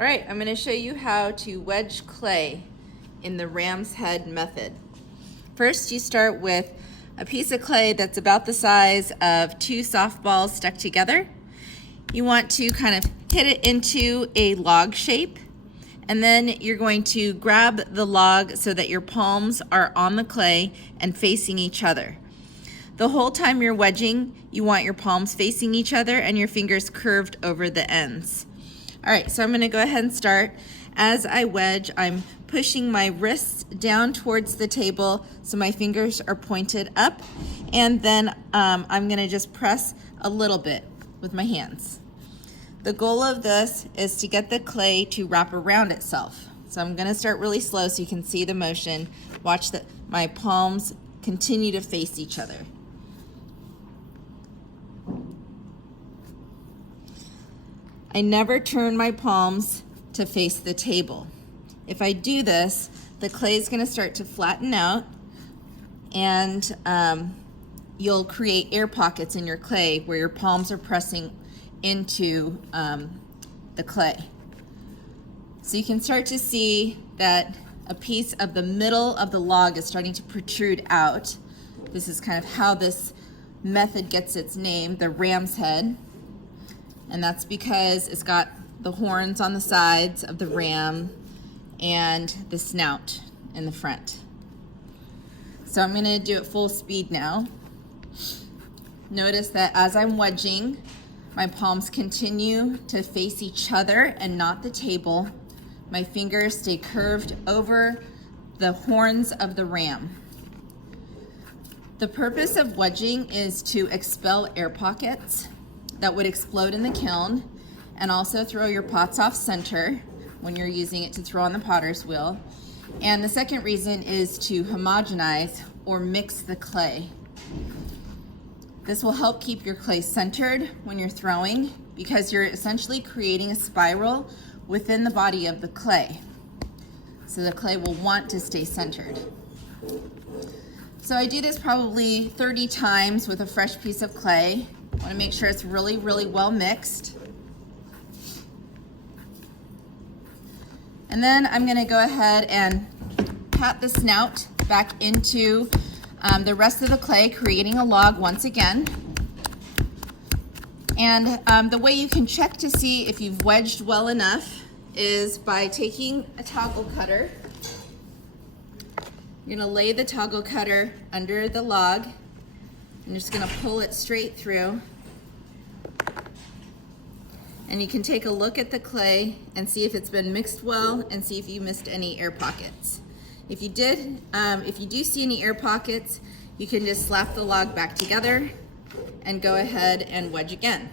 All right, I'm going to show you how to wedge clay in the ram's head method. First, you start with a piece of clay that's about the size of 2 softballs stuck together. You want to kind of hit it into a log shape, and then you're going to grab the log so that your palms are on the clay and facing each other. The whole time you're wedging, you want your palms facing each other and your fingers curved over the ends. All right, so I'm going to go ahead and start. As I wedge, I'm pushing my wrists down towards the table so my fingers are pointed up, and then I'm going to just press a little bit with my hands. The goal of this is to get the clay to wrap around itself. So I'm going to start really slow so you can see the motion. Watch that my palms continue to face each other. I never turn my palms to face the table. If I do this, the clay is going to start to flatten out, and you'll create air pockets in your clay where your palms are pressing into the clay. So you can start to see that a piece of the middle of the log is starting to protrude out. This is kind of how this method gets its name, the ram's head. And that's because it's got the horns on the sides of the ram and the snout in the front. So I'm going to do it full speed now. Notice that as I'm wedging, my palms continue to face each other and not the table. My fingers stay curved over the horns of the ram. The purpose of wedging is to expel air pockets that would explode in the kiln, and also throw your pots off center when you're using it to throw on the potter's wheel. And the second reason is to homogenize or mix the clay. This will help keep your clay centered when you're throwing, because you're essentially creating a spiral within the body of the clay. So the clay will want to stay centered. So I do this probably 30 times with a fresh piece of clay. I want to make sure it's really, really well mixed. And then I'm going to go ahead and pat the snout back into the rest of the clay, creating a log once again. And the way you can check to see if you've wedged well enough is by taking a toggle cutter. You're going to lay the toggle cutter under the log. I'm just going to pull it straight through. And you can take a look at the clay and see if it's been mixed well, and see if you missed any air pockets. If you do see any air pockets, you can just slap the log back together and go ahead and wedge again.